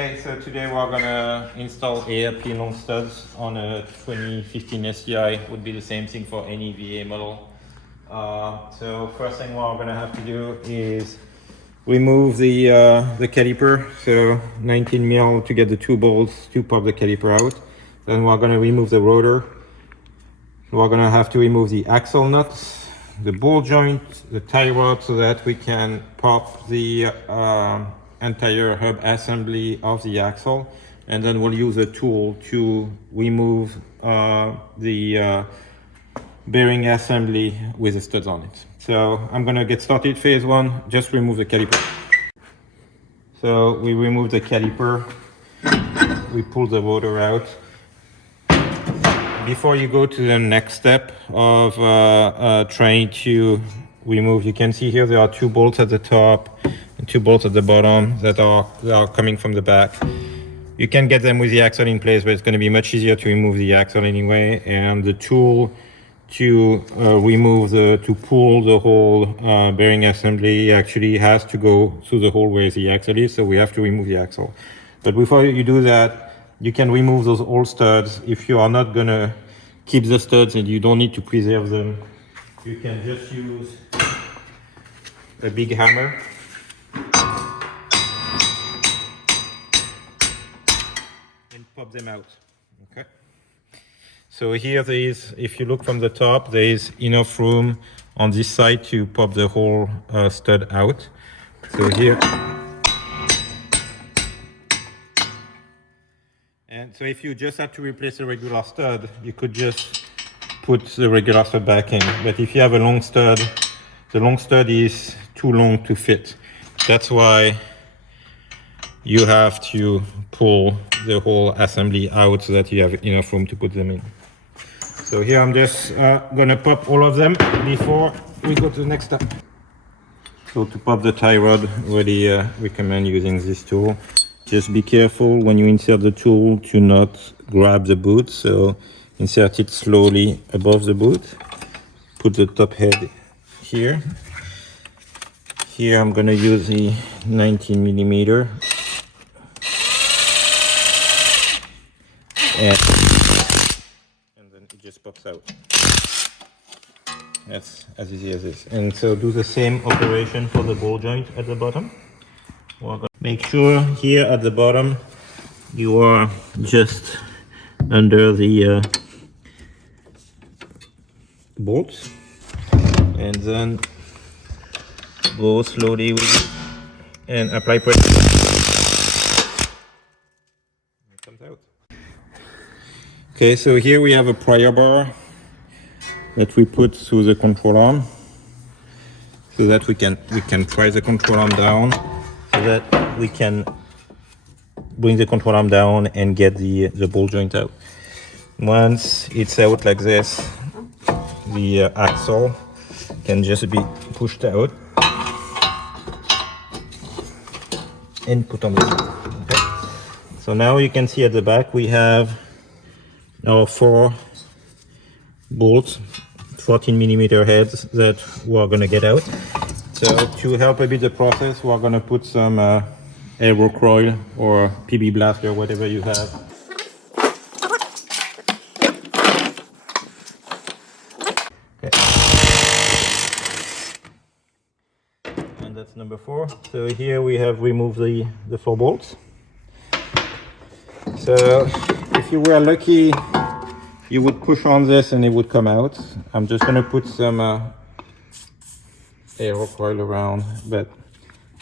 Okay, so today we're gonna install ARP long studs on a 2015 STi. Would be the same thing for any VA model. So first thing we're gonna have to do is remove the caliper. So 19 mil to get the two bolts to pop the caliper out. Then we're gonna remove the rotor. We're gonna have to remove the axle nuts, the ball joint, the tie rod, so that we can pop the entire hub assembly of the axle, and then we'll use a tool to remove the bearing assembly with the studs on it. So I'm gonna get started. Phase one, just remove the caliper. So we remove the caliper, we pull the rotor out. Before you go to the next step of trying to remove, you can see here there are two bolts at the top and two bolts at the bottom that are coming from the back. You can get them with the axle in place, but it's going to be much easier to remove the axle anyway. And the tool to to pull the whole bearing assembly actually has to go through the hole where the axle is, so we have to remove the axle. But before you do that, you can remove those old studs. If you are not gonna keep the studs and you don't need to preserve them, you can just use a big hammer and pop them out. Okay. So here there is, if you look from the top, there is enough room on this side to pop the whole stud out. So here. And so if you just have to replace a regular stud, you could just put the regular stud back in. But if you have a long stud, the long stud is too long to fit. That's why you have to pull the whole assembly out so that you have enough room to put them in. So here I'm just gonna pop all of them before we go to the next step. So to pop the tie rod, really recommend using this tool. Just be careful when you insert the tool to not grab the boot. So insert it slowly above the boot. Put the top head here. Here I'm gonna use the 19 millimeter. And then it just pops out. That's as easy as this. And so do the same operation for the ball joint at the bottom. Make sure here at the bottom you are just under the bolts, and then go slowly with it and apply pressure. It comes out. Okay, so here we have a pry bar that we put through the control arm so that we can pry the control arm down, so that we can bring the control arm down and get the ball joint out. Once it's out like this, the axle can just be pushed out and put on the seat. Okay. So now you can see at the back we have our 4 bolts, 14 millimeter heads that we're gonna get out. So to help a bit the process, we're gonna put some aero coil or PB blaster, whatever you have. Okay. And that's number 4. So here we have removed the 4 bolts. So if you were lucky, you would push on this and it would come out. I'm just gonna put some aero coil around, but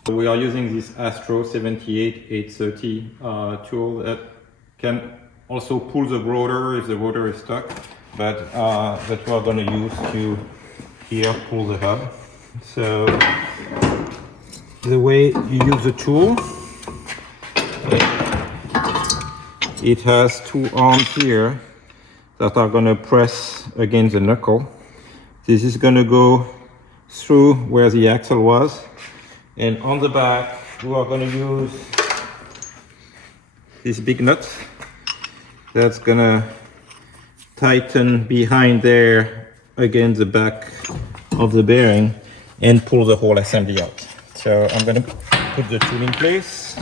we are using this Astro 78830 tool that can also pull the rotor if the rotor is stuck, but that we're going to use to here pull the hub. So the way you use the tool, it has 2 arms here that are going to press against the knuckle. This is going to go through where the axle was, and on the back we are going to use this big nut that's going to tighten behind there against the back of the bearing and pull the whole assembly out. So I'm going to put the tool in place.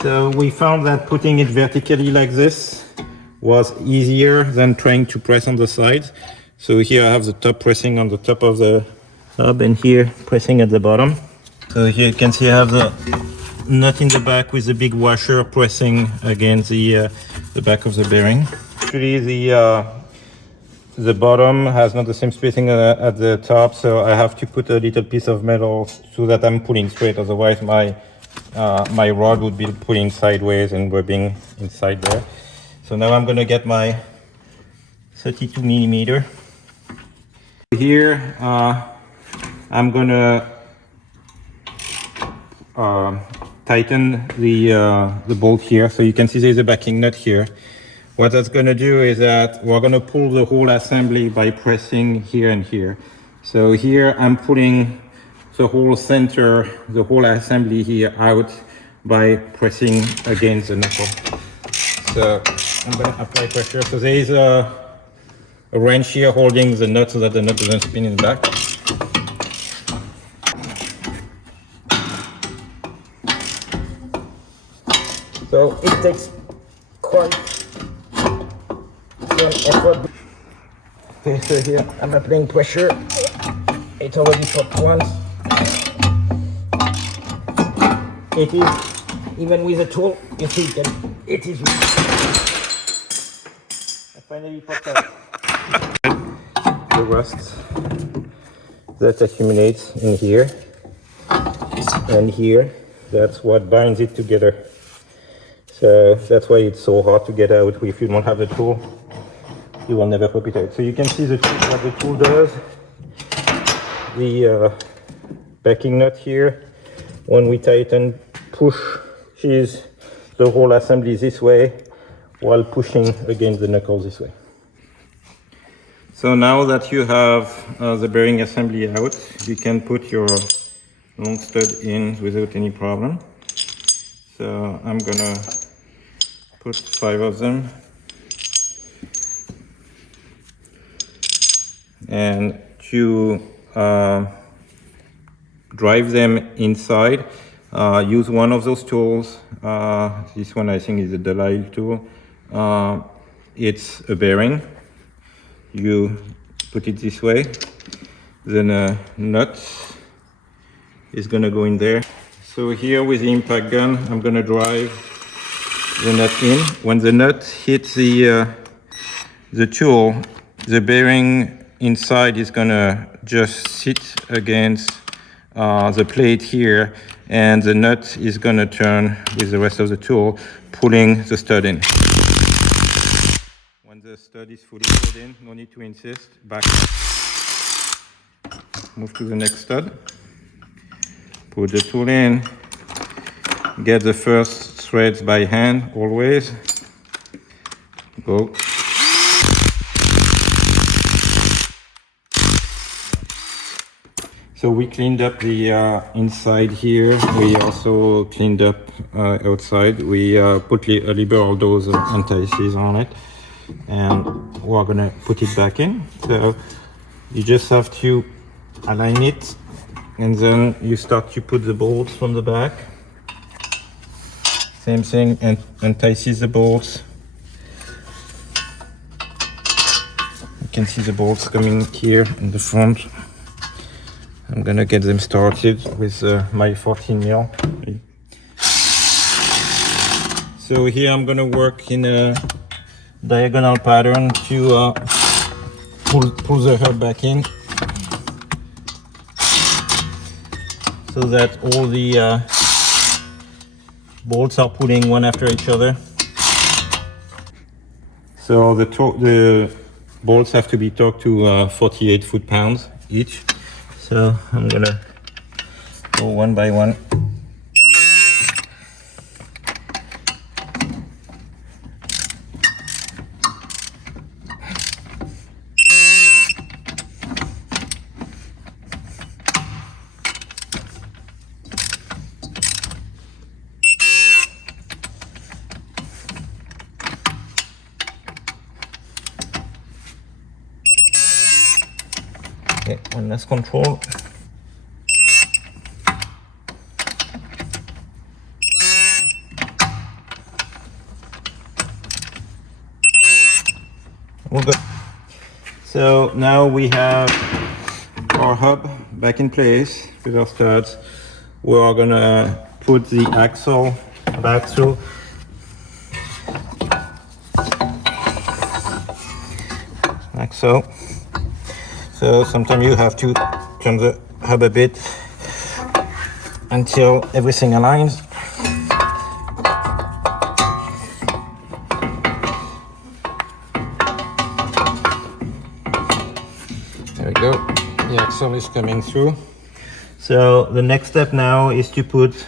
So we found that putting it vertically like this was easier than trying to press on the sides. So here I have the top pressing on the top of the hub and here pressing at the bottom. So here you can see I have the nut in the back with the big washer pressing against the back of the bearing. Actually the bottom has not the same spacing at the top, so I have to put a little piece of metal so that I'm pulling straight, otherwise my rod would be pulling sideways and rubbing inside there. So now I'm gonna get my 32 millimeter. Here I'm gonna tighten the bolt here. So you can see there's a backing nut here. What that's gonna do is that we're gonna pull the whole assembly by pressing here and here. So here I'm pulling the whole center, the whole assembly here out by pressing against the knuckle. So I'm gonna apply pressure. So there is a wrench here holding the nut so that the nut doesn't spin in the back. So it takes quite some effort. Okay, so here I'm applying pressure. It's already popped once. It is, even with a tool, you see that it is. I finally popped out. The rust that accumulates in here and here, that's what binds it together. So that's why it's so hard to get out. If you don't have the tool, you will never pop it out. So you can see what the tool does. The backing nut here, when we tighten, pushes the whole assembly this way while pushing against the knuckles this way. So now that you have the bearing assembly out, you can put your long stud in without any problem. So I'm gonna put 5 of them. And to drive them inside, use one of those tools. This one I think is a Delisle tool. It's a bearing. You put it this way, then a nut is gonna go in there. So here with the impact gun, I'm gonna drive the nut in. When the nut hits the tool, the bearing inside is gonna just sit against the plate here, and the nut is gonna turn with the rest of the tool, pulling the stud in. When the stud is fully pulled in, no need to insist, back. Move to the next stud. Put the tool in. Get the first threads by hand, always. Go. So we cleaned up the inside here. We also cleaned up outside. We put a liberal dose of anti-seize on it, and we're gonna put it back in. So you just have to align it, and then you start to put the bolts from the back. Same thing, and anti-seize the bolts. You can see the bolts coming here in the front. I'm gonna get them started with my 14 mil. So here I'm gonna work in a diagonal pattern to pull the hub back in, so that all the bolts are pulling one after each other. So the bolts have to be torqued to 48 foot-pounds each. So I'm gonna go one by one. Okay, one last control. All good. So now we have our hub back in place with our studs. We are gonna put the axle back through. Like so. So sometimes you have to turn the hub a bit until everything aligns. There we go. The axle is coming through. So the next step now is to put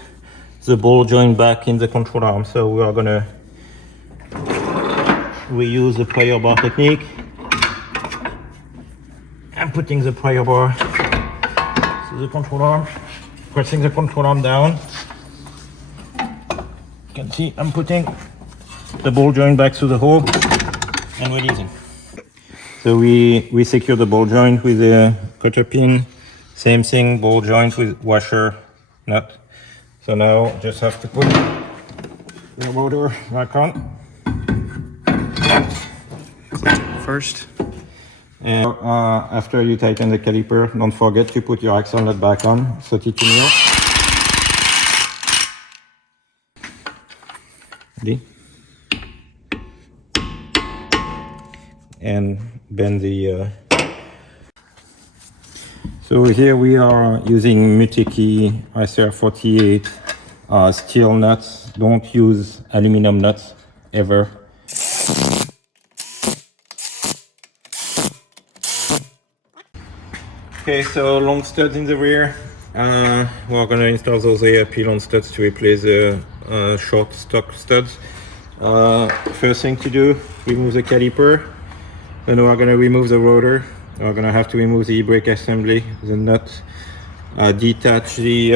the ball joint back in the control arm. So we are gonna reuse the prior bar technique. I'm putting the prior bar to the control arm, pressing the control arm down. You can see I'm putting the ball joint back through the hole and releasing. So we secure the ball joint with a cotter pin. Same thing, ball joint with washer nut. So now just have to put the rotor back on. First. And after you tighten the caliper, don't forget to put your axle nut back on, 32 mil. Ready? And bend the... So here we are using Muteki ICR48 steel nuts. Don't use aluminum nuts ever. Okay, so long studs in the rear. We're gonna install those ARP long studs to replace the short stock studs. First thing to do, remove the caliper. Then we're gonna remove the rotor. We're gonna have to remove the e-brake assembly, the nut, detach the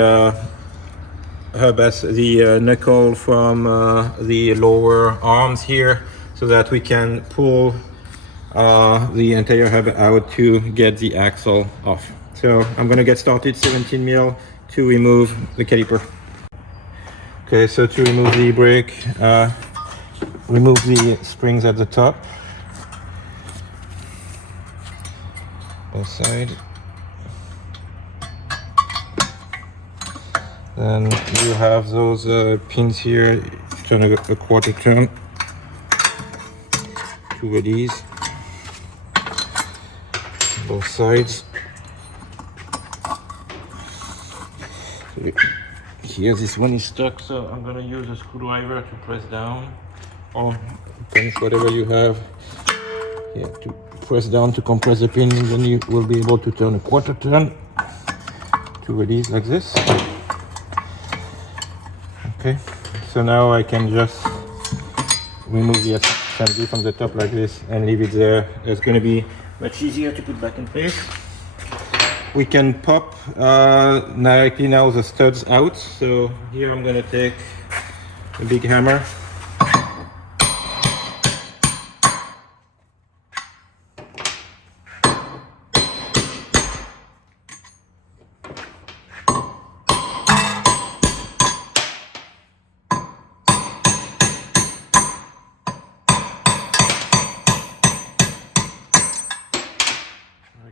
the knuckle from the lower arms here, so that we can pull the entire hub out to get the axle off. So I'm gonna get started. 17 mil to remove the caliper. Okay, so to remove the e-brake, remove the springs at the top, both sides. Then you have those pins here, turn a quarter turn to release both sides. So here this one is stuck, so I'm gonna use a screwdriver to press down, or pinch, whatever you have here, to press down to compress the pin, and then you will be able to turn a quarter turn to release like this. Okay, so now I can just remove the assembly from the top like this and leave it there. It's going to be much easier to put back in place. We can pop directly now the studs out. So here I'm going to take a big hammer.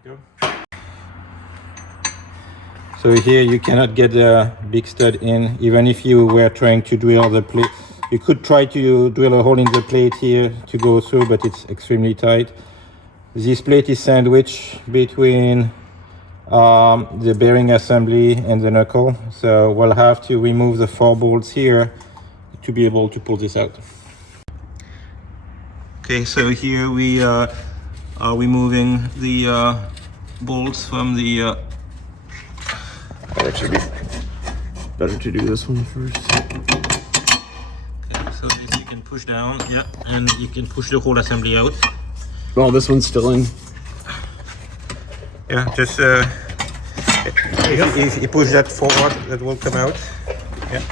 Go. So here you cannot get a big stud in, even if you were trying to drill the plate. You could try to drill a hole in the plate here to go through, but it's extremely tight. This plate is sandwiched between the bearing assembly and the knuckle, so we'll have to remove the 4 bolts here to be able to pull this out. Okay, so here we are removing the bolts from the Actually, better to do this one first. Okay, so this you can push down, yeah, and you can push the whole assembly out. Oh, this one's still in. Yeah, just if you push that forward, that will come out. Yeah.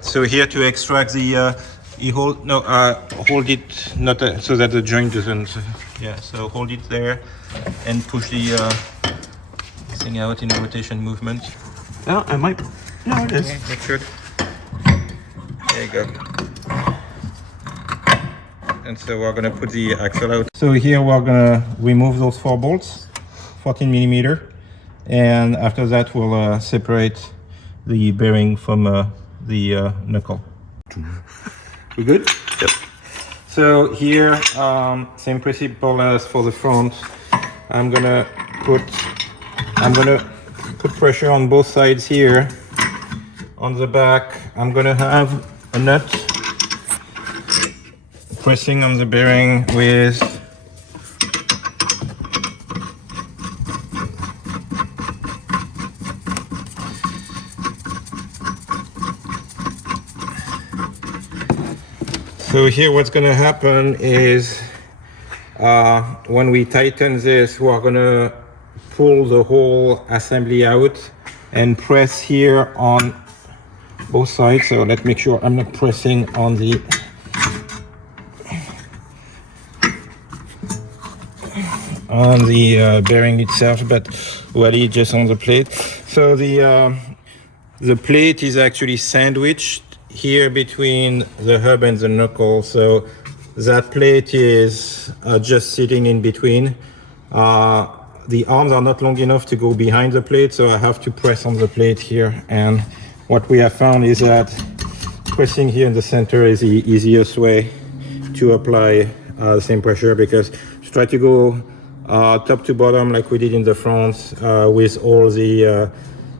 So here to extract the you hold it not so that the joint doesn't. Yeah, so hold it there and push the thing out in rotation movement. Oh, I might. No, it is. Okay, that should. There you go. and so we're gonna put the axle out. So here we're gonna remove those 4 bolts, 14 millimeter, and after that we'll separate the bearing from the knuckle. We good? Yep. So here, same principle as for the front. I'm gonna put pressure on both sides here. On the back, I'm gonna have a nut pressing on the bearing with So here what's going to happen is when we tighten this, we're going to pull the whole assembly out and press here on both sides. So let's make sure I'm not pressing on the bearing itself, but really just on the plate. So the plate is actually sandwiched here between the hub and the knuckle, so that plate is just sitting in between. The arms are not long enough to go behind the plate, so I have to press on the plate here. And what we have found is that pressing here in the center is the easiest way to apply the same pressure, because to try to go top to bottom like we did in the front with all the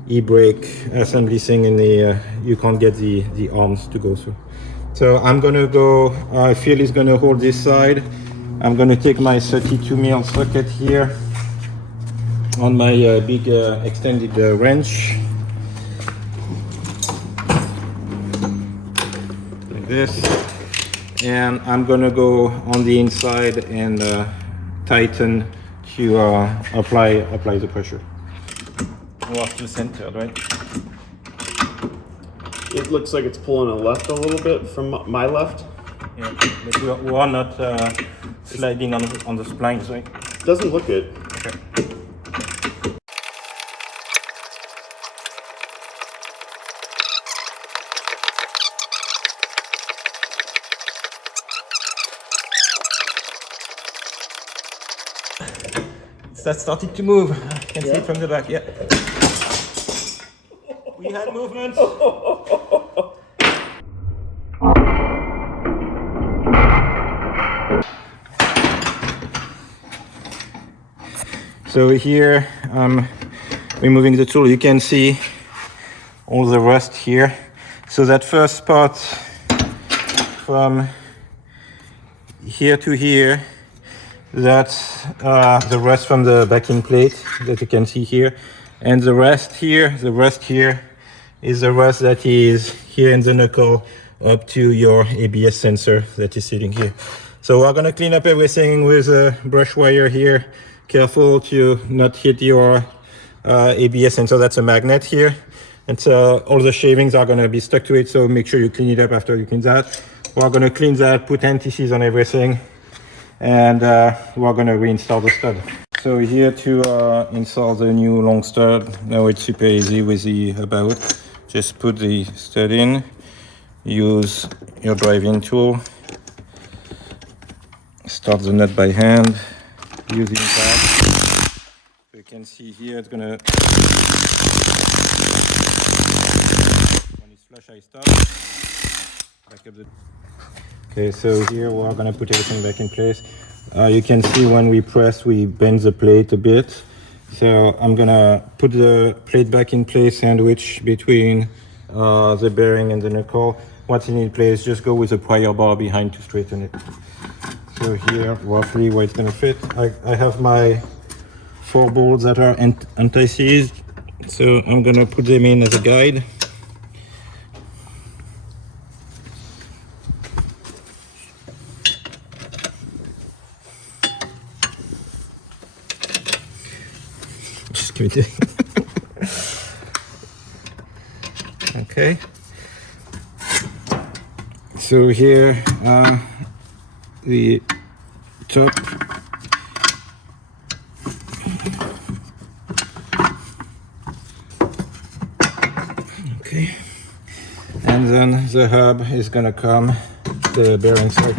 e-brake assembly thing in the you can't get the arms to go through. So I'm gonna go, Phil is gonna hold this side. I'm gonna take my 32 mil socket here on my big extended wrench like this, and I'm gonna go on the inside and tighten to apply the pressure. We're still centered, right? It looks like it's pulling a left a little bit from my left. Yeah, but we are not sliding on the splines, right? Doesn't look good. Okay. That started to move. I can see it from the back. Yeah. We had movement. So here I'm removing the tool. You can see all the rust here. So that first spot from here to here, that's the rust from the backing plate that you can see here. And the rust here is the rust that is here in the knuckle up to your ABS sensor that is sitting here. So we're gonna clean up everything with a brush wire here. Careful to not hit your ABS sensor, that's a magnet here. And so all the shavings are gonna be stuck to it, so make sure you clean it up after you clean that. We're gonna clean that, put anti-seize on everything, and we're gonna reinstall the stud. So here to install the new long stud, now it's super easy with the about. Just put the stud in, use your driving tool, start the nut by hand, use the impact. So you can see here it's gonna, when it's flush I stop, back up the. Okay, so here we're gonna put everything back in place. You can see when we press, we bend the plate a bit. So I'm gonna put the plate back in place, sandwich between the bearing and the knuckle. Once in place, just go with a prior bar behind to straighten it. So here, roughly where it's gonna fit. I have my 4 bolts that are anti-seized. So I'm gonna put them in as a guide. Okay, so here the top, okay, and then the hub is gonna come, the bearing side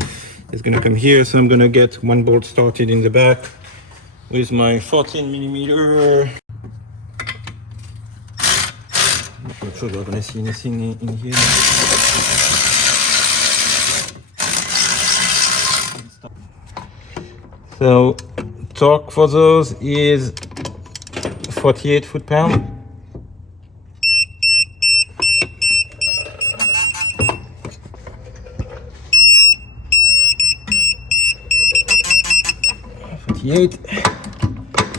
is gonna come here. So I'm gonna get one bolt started in the back with my 14mm. I'm not sure you're gonna see anything in here. So torque for those is 48 foot-pound.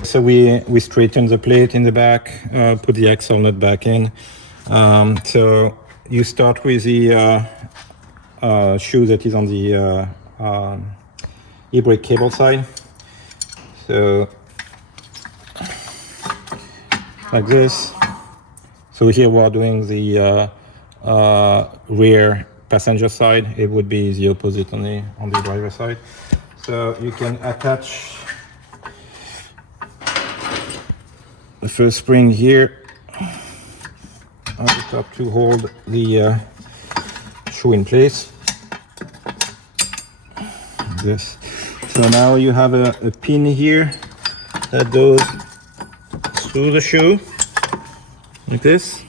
So we straighten the plate in the back, put the axle nut back in. So you start with the shoe that is on the e-brake cable side. So like this. So here we are doing the rear passenger side. It would be the opposite on the driver side. So you can attach the first spring here on the top to hold the shoe in place. This. So now you have a pin here that goes through the shoe like this.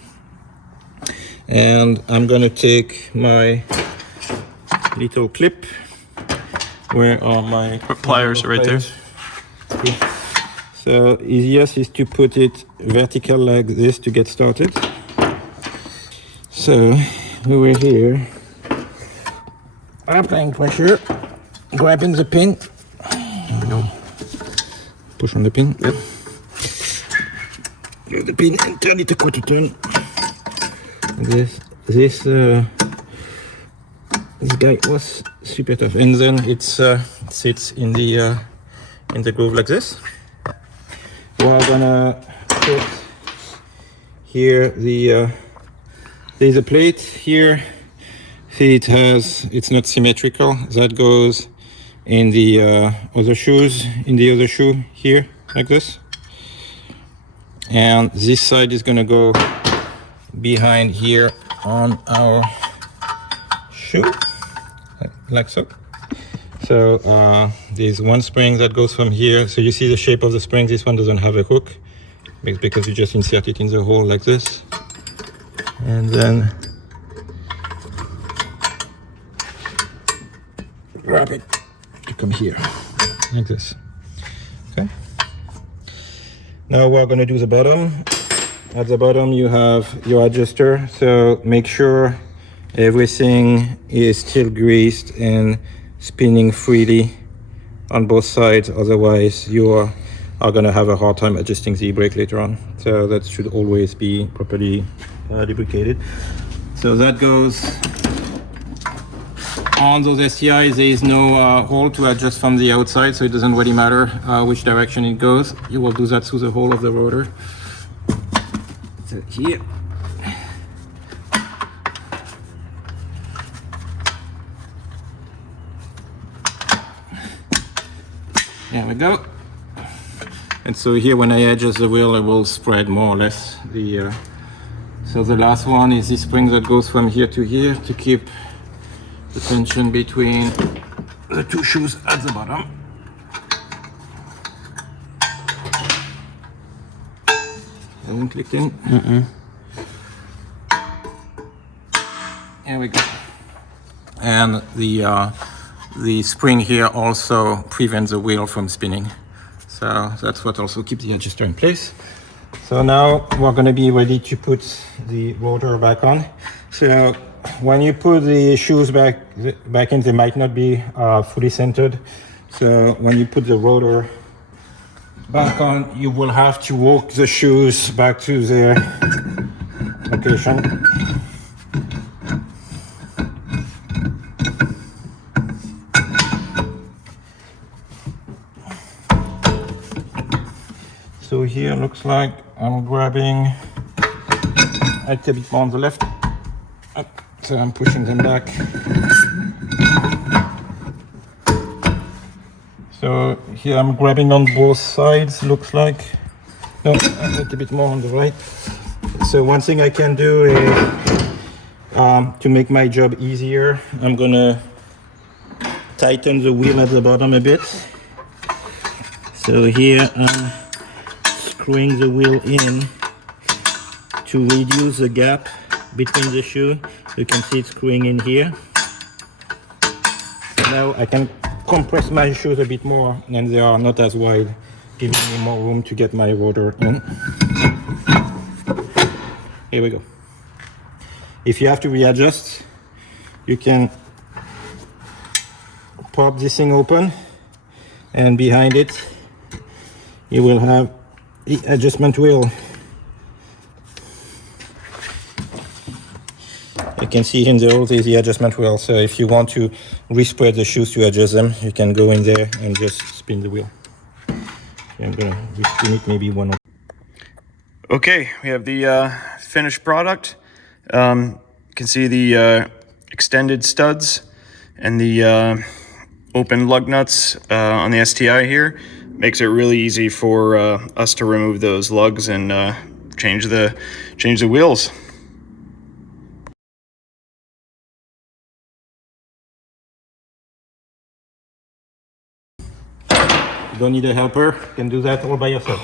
And I'm gonna take my little clip. Where are my pliers? Are right there. So easiest is to put it vertical like this to get started. So over here, applying pressure, grabbing the pin. There we go. Push on the pin. Yep. Grab the pin and turn it a quarter turn. This guy was super tough, and then it sits in the groove like this. We're gonna put here there's a plate here. See, it's not symmetrical. That goes in the other shoes, in the other shoe here like this, and this side is gonna go behind here on our shoe like so. So there's one spring that goes from here. So you see the shape of the spring. This one doesn't have a hook because you just insert it in the hole like this, and then grab it to come here like this. Okay. Now we're going to do the bottom. At the bottom you have your adjuster. So make sure everything is still greased and spinning freely on both sides, otherwise you are going to have a hard time adjusting the brake later on. So that should always be properly lubricated. So that goes on those STIs. There is no hole to adjust from the outside, so it doesn't really matter which direction it goes. You will do that through the hole of the rotor. So here. There we go. And so here when I adjust the wheel, it will spread more or less the so the last one is the spring that goes from here to here to keep the tension between the two shoes at the bottom. It won't click in. There we go. And the spring here also prevents the wheel from spinning. So that's what also keeps the adjuster in place. So now we're going to be ready to put the rotor back on. So when you put the shoes back in, they might not be fully centered. So when you put the rotor back on, you will have to walk the shoes back to their location. So here looks like I'm grabbing a little bit more on the left. So I'm pushing them back. So here I'm grabbing on both sides, looks like. No, a little bit more on the right. So one thing I can do is to make my job easier, I'm gonna tighten the wheel at the bottom a bit. So here I'm screwing the wheel in to reduce the gap between the shoe. You can see it's screwing in here. Now I can compress my shoes a bit more and they are not as wide, giving me more room to get my rotor in. Here we go. If you have to readjust, you can pop this thing open, and behind it you will have the adjustment wheel. You can see in the hole is the adjustment wheel, so if you want to re-spread the shoes to adjust them, you can go in there and just spin the wheel. I'm gonna re-spin it maybe one. Okay, we have the finished product. You can see the extended studs and the open lug nuts on the STi here. Makes it really easy for us to remove those lugs and change the wheels. You don't need a helper, you can do that all by yourself.